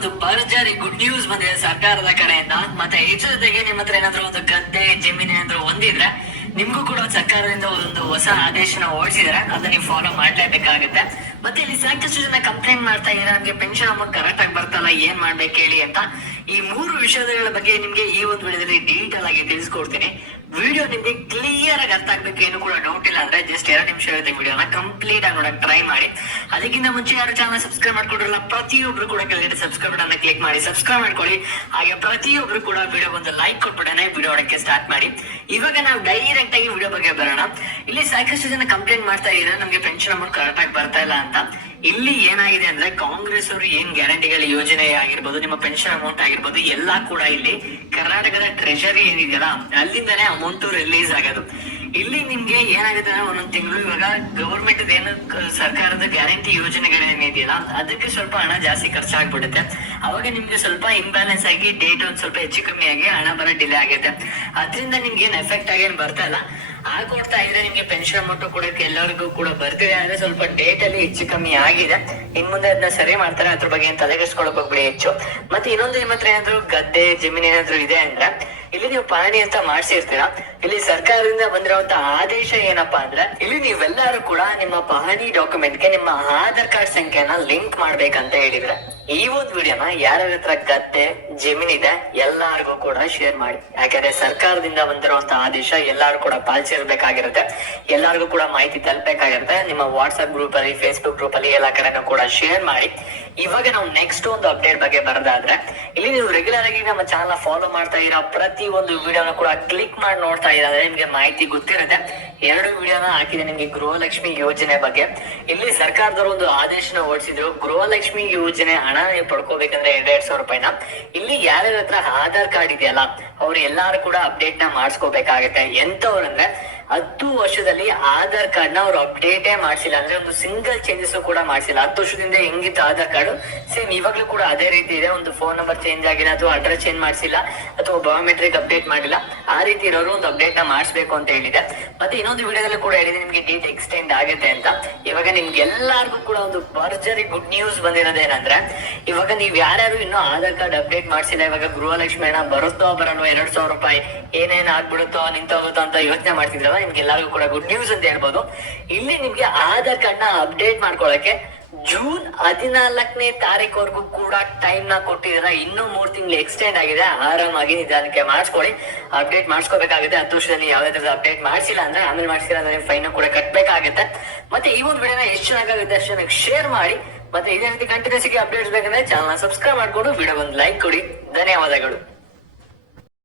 ಒಂದು ಭರ್ಜರಿ good news ಬಂದಿದೆ ಸರ್ಕಾರದ ಕಡೆಯಿಂದ. ಮತ್ತೆ ಇದ್ರ ಜೊತೆಗೆ ನಿಮ್ಮ ಹತ್ರ ಏನಾದ್ರು ಒಂದು ಗದ್ದೆ, ಜಮೀನು ಏನಾದ್ರು ಹೊಂದಿದ್ರೆ ನಿಮ್ಗೂ ಕೂಡ ಸರ್ಕಾರದಿಂದ ಒಂದು ಹೊಸ ಆದೇಶನ ಓಡಿಸಿದ್ರೆ ಅದನ್ನ ನೀವು ಫಾಲೋ ಮಾಡ್ಲೇಬೇಕಾಗುತ್ತೆ. ಮತ್ತೆ ಇಲ್ಲಿ ಸಾಕಷ್ಟು ಜನ ಕಂಪ್ಲೇಂಟ್ ಮಾಡ್ತಾ ಇದ್ದಾರೆ ನಮ್ಗೆ ಪೆನ್ಷನ್ ಅಮೌಂಟ್ ಕರೆಕ್ಟ್ ಆಗಿ ಬರ್ತಲ್ಲ, ಏನ್ ಮಾಡ್ಬೇಕು ಹೇಳಿ ಅಂತ. ಈ ಮೂರು ವಿಷಯಗಳ ಬಗ್ಗೆ ನಿಮ್ಗೆ ಈ ಒಂದು ವಿಡಿಯೋದಲ್ಲಿ ಡೀಟೇಲ್ ಆಗಿ ತಿಳಿಸ್ಕೊಡ್ತೀನಿ. ವಿಡಿಯೋ ನಿಮ್ಗೆ ಕ್ಲಿಯರ್ ಆಗಿ ಅರ್ಥ ಆಗ್ಬೇಕು ಏನು ಕೂಡ ಡೌಟ್ ಇಲ್ಲ ಅಂದ್ರೆ ಜಸ್ಟ್ ಎರಡು ನಿಮಿಷ ಇರುತ್ತೆ ವಿಡಿಯೋನ ಕಂಪ್ಲೀಟ್ ಆಗಿ ನೋಡಕ್ ಟ್ರೈ ಮಾಡಿ. ಅದಕ್ಕಿಂತ ಮುಂಚೆ ಯಾರು ಚಾನಲ್ ಸಬ್ಸ್ಕ್ರೈಬ್ ಮಾಡ್ಕೊಂಡಿರಲ್ಲ ಪ್ರತಿಯೊಬ್ರು ಕೂಡ ಕೆಳಗಡೆ ಸಬ್ಸ್ಕ್ರೈಬ್ ಬಟನ್ ಕ್ಲಿಕ್ ಮಾಡಿ. ಸಬ್ಸ್ಕ್ರೈಬ್ ಮಾಡ್ಕೊಳ್ಳಿ. ಹಾಗೆ ಪ್ರತಿಯೊಬ್ರು ಕೂಡ ವಿಡಿಯೋ ಒಂದು ಲೈಕ್ ಕೊಟ್ಬಿಡೋಣ ವಿಡಿಯೋ ನೋಡಕ್ಕೆ ಸ್ಟಾರ್ಟ್ ಮಾಡಿ. ಇವಾಗ ನಾವು ಡೈರೆಕ್ಟ್ ಆಗಿ ವಿಡಿಯೋ ಬಗ್ಗೆ ಬರೋಣ. ಇಲ್ಲಿ ಸಾಕಷ್ಟು ಜನ ಕಂಪ್ಲೇಂಟ್ ಮಾಡ್ತಾ ಇದ್ರೆ ನಮ್ಗೆ ಪೆನ್ಷನ್ ಅಮೌಂಟ್ ಕರೆಕ್ಟ್ ಆಗಿ ಬರ್ತಾ ಇಲ್ಲ ಅಂತ. ಇಲ್ಲಿ ಏನಾಗಿದೆ ಅಂದ್ರೆ ಕಾಂಗ್ರೆಸ್ ಅವರು ಏನ್ ಗ್ಯಾರಂಟಿಗಳ ಯೋಜನೆ ಆಗಿರ್ಬೋದು, ನಿಮ್ಮ ಪೆನ್ಷನ್ ಅಮೌಂಟ್ ಆಗಿರ್ಬೋದು, ಎಲ್ಲಾ ಕೂಡ ಇಲ್ಲಿ ಕರ್ನಾಟಕದ ಟ್ರೆಷರಿ ಏನಿದೆಯಲ್ಲ, ಅಲ್ಲಿಂದಾನೇ ಅಮೌಂಟ್ ರಿಲೀಸ್ ಆಗೋದು. ಇಲ್ಲಿ ನಿಮ್ಗೆ ಏನಾಗುತ್ತೆ ಒಂದೊಂದ್ ತಿಂಗಳು ಇವಾಗ ಗವರ್ಮೆಂಟ್ ಏನು ಸರ್ಕಾರದ ಗ್ಯಾರಂಟಿ ಯೋಜನೆಗಳೇನಿದೆಯಲ್ಲ ಅದಕ್ಕೆ ಸ್ವಲ್ಪ ಹಣ ಜಾಸ್ತಿ ಖರ್ಚಾಗ್ಬಿಡುತ್ತೆ. ಅವಾಗ ನಿಮ್ಗೆ ಸ್ವಲ್ಪ ಇಂಬ್ಯಾಲೆನ್ಸ್ ಆಗಿ ಡೇಟ್ ಒಂದ್ ಸ್ವಲ್ಪ ಹೆಚ್ಚು ಕಮ್ಮಿ ಆಗಿ ಹಣ ಬರೋ ಡಿಲೇ ಆಗುತ್ತೆ. ಅದರಿಂದ ನಿಮ್ಗೆ ಏನ್ ಎಫೆಕ್ಟ್ ಆಗಿ ಏನ್ ಬರ್ತಾ ಇಲ್ಲ. ಕೊಡ್ತಾ ಇದ್ರೆ ನಿಮ್ಗೆ ಪೆನ್ಷನ್ ಅಮೌಂಟ್ ಕೊಡಕ್ಕೆ ಎಲ್ಲರಿಗೂ ಕೂಡ ಬರ್ತಿದೆ, ಆದ್ರೆ ಸ್ವಲ್ಪ ಡೇಟ್ ಅಲ್ಲಿ ಹೆಚ್ಚು ಕಮ್ಮಿ ಆಗಿದೆ. ಇನ್ ಮುಂದೆ ಅದನ್ನ ಸರಿ ಮಾಡ್ತಾರೆ, ಅದ್ರ ಬಗ್ಗೆ ತಲೆಗೆಸ್ಕೊಳಕ್ ಹೋಗ್ಬಿಡಿ ಹೆಚ್ಚು. ಮತ್ತೆ ಇನ್ನೊಂದು ನಿಮ್ಮ ಹತ್ರ ಏನಾದ್ರು ಗದ್ದೆ, ಜಮೀನ್ ಏನಾದ್ರು ಇದೆ ಅಂದ್ರೆ ಇಲ್ಲಿ ನೀವು ಪಹಣಿ ಅಂತ ಮಾಡ್ಸಿರ್ತೀರಾ? ಇಲ್ಲಿ ಸರ್ಕಾರದಿಂದ ಬಂದಿರುವಂತ ಆದೇಶ ಏನಪ್ಪಾ ಅಂದ್ರೆ, ಇಲ್ಲಿ ನೀವೆಲ್ಲರೂ ಕೂಡ ನಿಮ್ಮ ಪಹಣಿ ಡಾಕ್ಯುಮೆಂಟ್ಗೆ ನಿಮ್ಮ ಆಧಾರ್ ಕಾರ್ಡ್ ಸಂಖ್ಯೆನ ಲಿಂಕ್ ಮಾಡ್ಬೇಕಂತ ಹೇಳಿದ್ರೆ, ಈ ಒಂದು ವಿಡಿಯೋನ ಯಾರ್ಯಾರ ಹತ್ರ ಗದ್ದೆ, ಜಮೀನ್ ಇದೆ, ಎಲ್ಲಾರ್ಗೂ ಕೂಡ ಶೇರ್ ಮಾಡಿ. ಯಾಕಂದ್ರೆ ಸರ್ಕಾರದಿಂದ ಬಂದಿರುವಂತ ಆದೇಶ ಎಲ್ಲಾರು ಕೂಡ ಪಾಲಿಸಿರ್ಬೇಕಾಗಿರುತ್ತೆ. ಎಲ್ಲಾರ್ಗೂ ಕೂಡ ಮಾಹಿತಿ ತಲುಪಬೇಕಾಗಿರುತ್ತೆ. ನಿಮ್ಮ ವಾಟ್ಸ್ಆಪ್ ಗ್ರೂಪ್ ಅಲ್ಲಿ ಫೇಸ್ಬುಕ್ ಗ್ರೂಪ್ ಅಲ್ಲಿ ಎಲ್ಲಾ ಕಡೆನೂ ಕೂಡ ಶೇರ್ ಮಾಡಿ. ಇವಾಗ ನಾವು ನೆಕ್ಸ್ಟ್ ಒಂದು ಅಪ್ಡೇಟ್ ಬಗ್ಗೆ ಬರೋದಾದ್ರೆ, ಇಲ್ಲಿ ನೀವು ರೆಗ್ಯುಲರ್ ಆಗಿ ನಮ್ಮ ಚಾನಲ್ ಫಾಲೋ ಮಾಡ್ತಾ ಇರೋ ಪ್ರತಿ ಒಂದು ವಿಡಿಯೋನ ಕೂಡ ಕ್ಲಿಕ್ ಮಾಡಿ ನೋಡ್ತಾ ಇದ್ದಾರೆ ನಿಮ್ಗೆ ಮಾಹಿತಿ ಗೊತ್ತಿರುತ್ತೆ. ಎರಡು ವಿಡಿಯೋನ ಹಾಕಿದೆ ನಿಮ್ಗೆ ಗೃಹಲಕ್ಷ್ಮಿ ಯೋಜನೆ ಬಗ್ಗೆ. ಇಲ್ಲಿ ಸರ್ಕಾರದವರು ಒಂದು ಆದೇಶನ ಹೊರಡಿಸಿದ್ರು, ಗೃಹಲಕ್ಷ್ಮಿ ಯೋಜನೆ ಹಣ ನೀವು ಪಡ್ಕೋಬೇಕಂದ್ರೆ ಎರಡ್ ಎರಡ್ ಸಾವಿರ ರೂಪಾಯಿನ. ಇಲ್ಲಿ ಯಾರ್ಯಾರ ಹತ್ರ ಆಧಾರ್ ಕಾರ್ಡ್ ಇದೆಯಲ್ಲ, ಅವ್ರು ಎಲ್ಲಾರು ಕೂಡ ಅಪ್ಡೇಟ್ನ ಮಾಡಿಸ್ಕೋಬೇಕಾಗತ್ತೆ. ಎಂತವ್ರು ಅಂದ್ರೆ ಹತ್ತು ವರ್ಷದಲ್ಲಿ ಆಧಾರ್ ಕಾರ್ಡ್ನ ಅವ್ರು ಅಪ್ಡೇಟೇ ಮಾಡಿಸಿಲ್ಲ. ಅಂದ್ರೆ ಒಂದು ಸಿಂಗಲ್ ಚೇಂಜಸ್ ಕೂಡ ಮಾಡಿಸಿಲ್ಲ. ಹತ್ತು ವರ್ಷದಿಂದ ಹೆಂಗಿತ್ತು ಆಧಾರ್ ಕಾರ್ಡ್? ಸೇಮ್ ಇವಾಗ್ಲೂ ಕೂಡ ಅದೇ ರೀತಿ ಇದೆ. ಒಂದು ಫೋನ್ ನಂಬರ್ ಚೇಂಜ್ ಆಗಿಲ್ಲ, ಅಥವಾ ಅಡ್ರೆಸ್ ಚೇಂಜ್ ಮಾಡಿಸಿಲ್ಲ, ಅಥವಾ ಬಯೋಮೆಟ್ರಿಕ್ ಅಪ್ಡೇಟ್ ಮಾಡಿಲ್ಲ. ಆ ರೀತಿ ಇರೋರು ಒಂದು ಅಪ್ಡೇಟ್ನ ಮಾಡಿಸ್ಬೇಕು ಅಂತ ಹೇಳಿದೆ. ಮತ್ತೆ ಇನ್ನೊಂದು ವಿಡಿಯೋದಲ್ಲಿ ಕೂಡ ಹೇಳಿದೆ, ನಿಮ್ಗೆ ಡೇಟ್ ಎಕ್ಸ್ಟೆಂಡ್ ಆಗುತ್ತೆ ಅಂತ. ಇವಾಗ ನಿಮ್ಗೆ ಎಲ್ಲಾರ್ಗೂ ಕೂಡ ಒಂದು ಭರ್ಜರಿ ಗುಡ್ ನ್ಯೂಸ್ ಬಂದಿರೋದೇನಂದ್ರೆ ಇವಾಗ ನೀವ್ ಯಾರ್ಯಾರು ಇನ್ನೂ ಆಧಾರ್ ಕಾರ್ಡ್ ಅಪ್ಡೇಟ್ ಮಾಡಿಸಿಲ್ಲ, ಇವಾಗ ಗೃಹಲಕ್ಷ್ಮಿ ಹಣ ಬರುತ್ತೋ ಬರಲ್ವೋ, ಎರಡ್ ಸಾವಿರ ರೂಪಾಯಿ ಏನೇನ್ ಆಗ್ಬಿಡುತ್ತೋ, ನಿಂತೋಗುತ್ತೋ ಅಂತ ಯೋಚನೆ ಮಾಡ್ತಿದ್ರಲ್ಲ ನಿಮ್ಗೆ ಎಲ್ಲರಿಗೂ ಕೂಡ ಗುಡ್ ನ್ಯೂಸ್ ಅಂತ ಹೇಳ್ಬೋದು. ಇಲ್ಲಿ ನಿಮ್ಗೆ ಆಧಾರ್ ಕಾರ್ಡ್ನ ಅಪ್ಡೇಟ್ ಮಾಡ್ಕೊಳಕ್ಕೆ ಜೂನ್ ಹದಿನಾಲ್ಕನೇ ತಾರೀಕುವರೆಗೂ ಕೂಡ ಟೈಮ್ನ ಕೊಟ್ಟಿದ್ರ ಇನ್ನೂ ಮೂರ್ ತಿಂಗಳು ಎಕ್ಸ್ಟೆಂಡ್ ಆಗಿದೆ. ಆರಾಮಾಗಿ ನಿಧಾನಕ್ಕೆ ಮಾಡಿಸ್ಕೊಳ್ಳಿ. ಅಪ್ಡೇಟ್ ಮಾಡಿಸ್ಕೋಬೇಕಾಗುತ್ತೆ. ಹತ್ತು ವರ್ಷದಲ್ಲಿ ಯಾವ್ದಾದ್ರು ಅಪ್ಡೇಟ್ ಮಾಡಿಸಿಲ್ಲ ಅಂದ್ರೆ ಆಮೇಲೆ ಮಾಡಿಸಿಲ್ಲ ಅಂದ್ರೆ ಫೈನ್ ಕೂಡ ಕಟ್ಬೇಕಾಗುತ್ತೆ. ಮತ್ತೆ ಈ ಒಂದು ವಿಡಿಯೋನ ಎಷ್ಟು ಚೆನ್ನಾಗಾಗುತ್ತೆ ಅಷ್ಟು ಚೆನ್ನಾಗಿ ಶೇರ್ ಮಾಡಿ. ಮತ್ತೆ ಇದೇ ರೀತಿ ಕಂಟಿನ್ಯೂಸ್ ಅಪ್ಡೇಟ್ಸ್ ಬೇಕಂದ್ರೆ ಚಾನಲ್ ಸಬ್ಸ್ಕ್ರೈಬ್ ಮಾಡ್ಕೊಂಡು ವಿಡಿಯೋ ಒಂದು ಲೈಕ್ ಕೊಡಿ. ಧನ್ಯವಾದಗಳು.